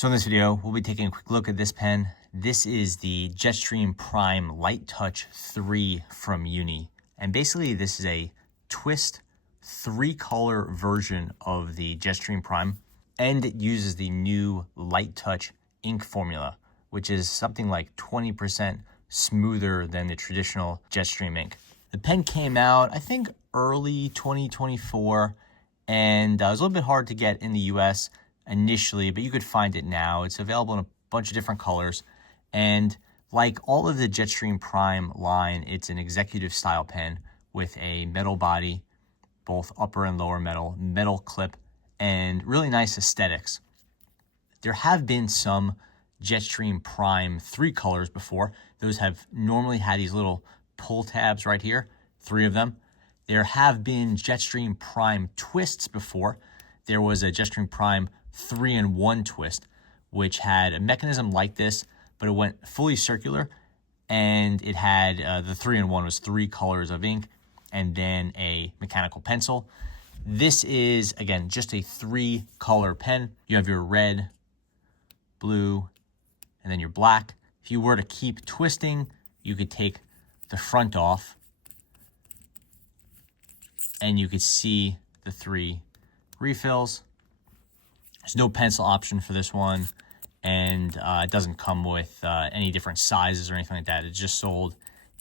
So in this video, we'll be taking a quick look at this pen. This is the Jetstream Prime Light Touch 3 from Uni. And basically this is a twist 3-color version of the Jetstream Prime. And it uses the new Light Touch ink formula, which is something like 20% smoother than the traditional Jetstream ink. The pen came out, I think, early 2024, and it was a little bit hard to get in the US initially, but you could find it now. It's available in a bunch of different colors. And like all of the Jetstream Prime line, it's an executive style pen with a metal body, both upper and lower metal clip, and really nice aesthetics. There have been some Jetstream Prime 3 colors before. Those have normally had these little pull tabs right here, 3 of them. There have been Jetstream Prime twists before. There was a Jetstream Prime 3-in-1 twist, which had a mechanism like this, but it went fully circular, and it had the 3-in-1 was 3 colors of ink and then a mechanical pencil. This is, again, just a 3-color pen. You have your red, blue, and then your black. If you were to keep twisting, you could take the front off and you could see the 3 refills. There's no pencil option for this one, and it doesn't come with any different sizes or anything like that. It's just sold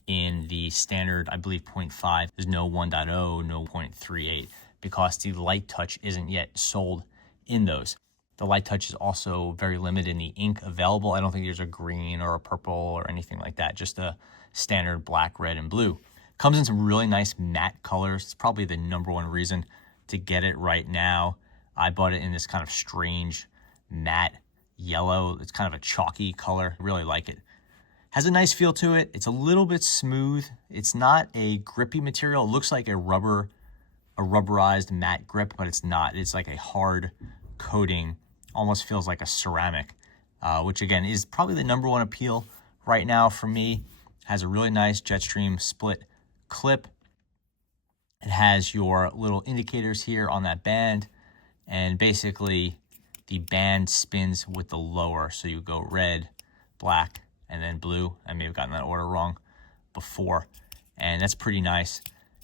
in the standard, I believe, 0.5. There's no 1.0, no 0.38, because the Light Touch isn't yet sold in those. The Light Touch is also very limited in the ink available. I don't think there's a green or a purple or anything like that, just a standard black, red, and blue. Comes in some really nice matte colors. It's probably the #1 reason to get it right now. I bought it in this kind of strange matte yellow. It's kind of a chalky color. I really like it. Has a nice feel to it. It's a little bit smooth. It's not a grippy material. It looks like a rubberized matte grip, but it's not. It's like a hard coating, almost feels like a ceramic, which again is probably the #1 appeal right now for me. Has a really nice Jetstream split clip. It has your little indicators here on that band, and basically the band spins with the lower. So you go red, black, and then blue. I may have gotten that order wrong before, and that's pretty nice.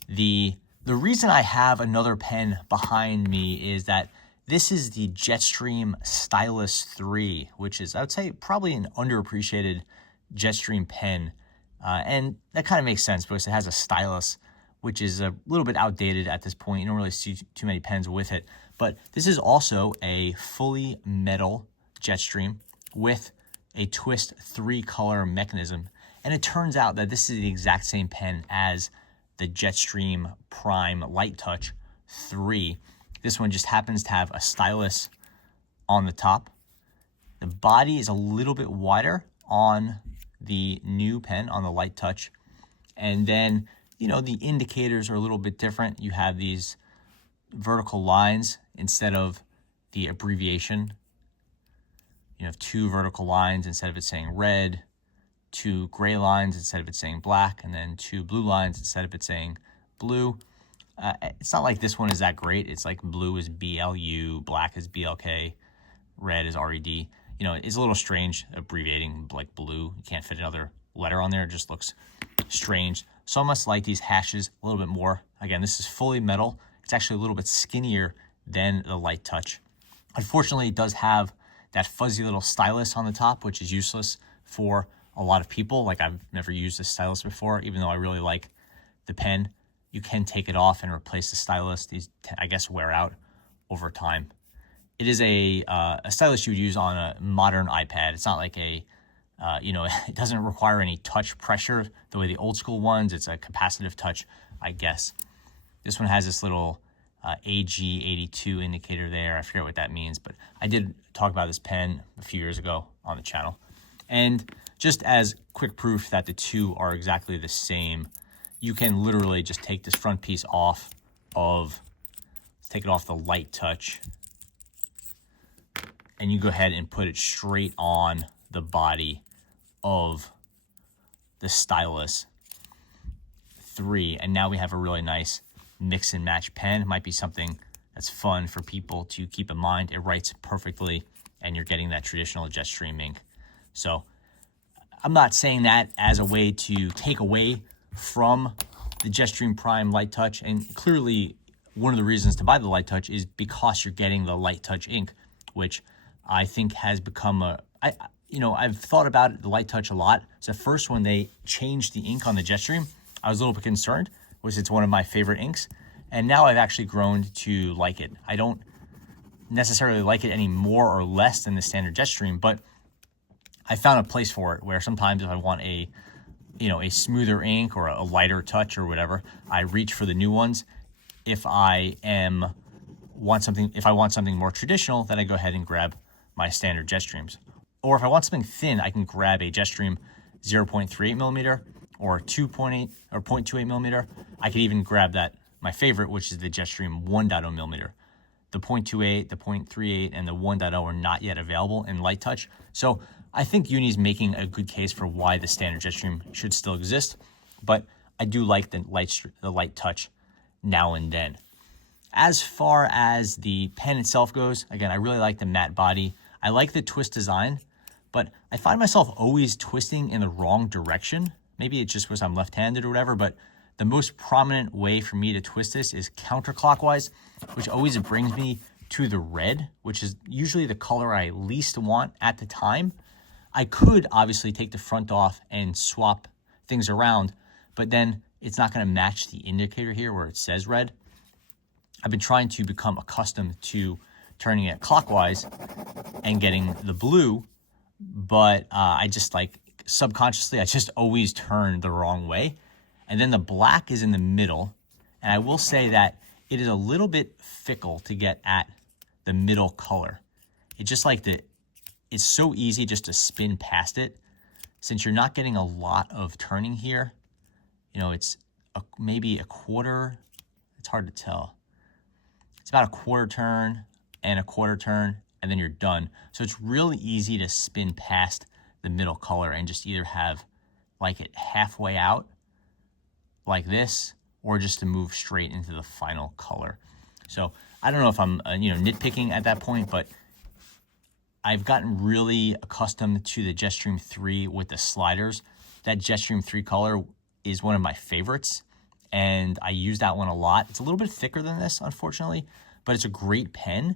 The reason I have another pen behind me is that this is the Jetstream Stylus 3, which is, I would say, probably an underappreciated Jetstream pen. And that kind of makes sense because it has a stylus, which is a little bit outdated at this point. You don't really see too many pens with it. But this is also a fully metal Jetstream with a twist 3-color mechanism. And it turns out that this is the exact same pen as the Jetstream Prime Light Touch 3. This one just happens to have a stylus on the top. The body is a little bit wider on the new pen, on the Light Touch. And then, you know, the indicators are a little bit different. You have these vertical lines instead of the abbreviation. You have 2 vertical lines instead of it saying red, 2 gray lines instead of it saying black, and then 2 blue lines instead of it saying blue. It's not like this one is that great. It's like blue is BLU, black is BLK, red is RED. You know, it's a little strange abbreviating like blue. You can't fit another letter on there. It just looks strange. So I must like these hashes a little bit more. Again, this is fully metal. It's actually a little bit skinnier than the Light Touch. Unfortunately, it does have that fuzzy little stylus on the top, which is useless for a lot of people. Like, I've never used this stylus before, even though I really like the pen. You can take it off and replace the stylus. These, I guess, wear out over time. It is a stylus you would use on a modern iPad. It's not like a, it doesn't require any touch pressure the way the old school ones. It's a capacitive touch, I guess. This one has this little AG82 indicator there. I forget what that means, but I did talk about this pen a few years ago on the channel. And just as quick proof that the two are exactly the same, you can literally just take this front piece off of, let's take it off the Light Touch, and you go ahead and put it straight on the body of the Stylus 3. And now we have a really nice mix and match pen. It might be something that's fun for people to keep in mind. It writes perfectly and you're getting that traditional Jetstream ink. So I'm not saying that as a way to take away from the Jetstream Prime Light Touch, and clearly one of the reasons to buy the Light Touch is because you're getting the Light Touch ink, which I think has become I've thought about the Light Touch a lot. So first, when they changed the ink on the Jetstream, I was a little bit concerned, because it's one of my favorite inks. And now I've actually grown to like it. I don't necessarily like it any more or less than the standard Jetstream, but I found a place for it where sometimes if I want a smoother ink or a lighter touch or whatever, I reach for the new ones. If I want something more traditional, then I go ahead and grab my standard Jetstreams. Or if I want something thin, I can grab a Jetstream 0.38 millimeter or 2.8 or 0.28 millimeter. I could even grab my favorite, which is the Jetstream 1.0 millimeter. The 0.28, the 0.38, and the 1.0 are not yet available in Light Touch. So I think Uni's making a good case for why the standard Jetstream should still exist, but I do like the Light Touch now and then. As far as the pen itself goes, again, I really like the matte body. I like the twist design, but I find myself always twisting in the wrong direction. Maybe it's just because I'm left-handed or whatever, but the most prominent way for me to twist this is counterclockwise, which always brings me to the red, which is usually the color I least want at the time. I could obviously take the front off and swap things around, but then it's not going to match the indicator here where it says red. I've been trying to become accustomed to turning it clockwise and getting the blue, but I just subconsciously, I just always turn the wrong way. And then the black is in the middle. And I will say that it is a little bit fickle to get at the middle color. It's just it's so easy just to spin past it. Since you're not getting a lot of turning here, it's maybe a quarter. It's hard to tell. It's about a quarter turn and a quarter turn, and then you're done. So it's really easy to spin past the middle color and just either have it halfway out like this, or just to move straight into the final color. So I don't know if I'm nitpicking at that point, but I've gotten really accustomed to the Jetstream 3 with the sliders. That Jetstream 3 color is one of my favorites, and I use that one a lot. It's a little bit thicker than this, unfortunately, but it's a great pen.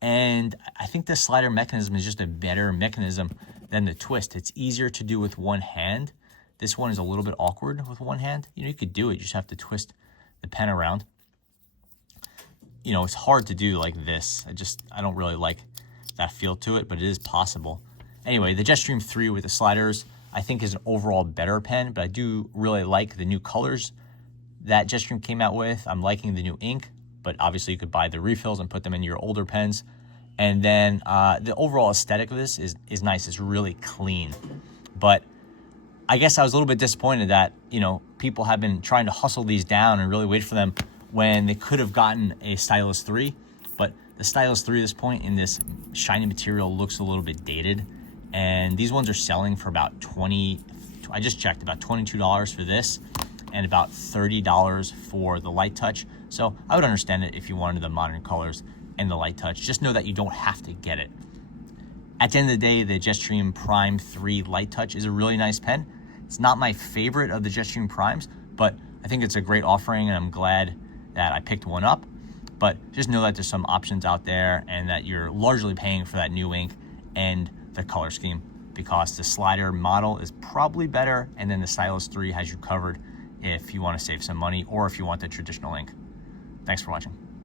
And I think the slider mechanism is just a better mechanism than the twist. It's easier to do with one hand. This one is a little bit awkward with one hand. You could do it, you just have to twist the pen around. It's hard to do like this. I don't really like that feel to it, but it is possible. Anyway, the Jetstream 3 with the sliders, I think is an overall better pen, but I do really like the new colors that Jetstream came out with. I'm liking the new ink, but obviously you could buy the refills and put them in your older pens. And then the overall aesthetic of this is nice. It's really clean. But I guess I was a little bit disappointed that, people have been trying to hustle these down and really wait for them when they could have gotten a Stylus 3. But the Stylus 3 at this point in this shiny material looks a little bit dated. And these ones are selling for about I just checked, about $22 for this and about $30 for the Light Touch. So I would understand it if you wanted the modern colors and the Light Touch. Just know that you don't have to get it. At the end of the day, the Jetstream Prime 3 Light Touch is a really nice pen. It's not my favorite of the Jetstream Primes, but I think it's a great offering, and I'm glad that I picked one up. But just know that there's some options out there and that you're largely paying for that new ink and the color scheme, because the slider model is probably better, and then the Stylus 3 has you covered if you want to save some money or if you want the traditional ink. Thanks for watching.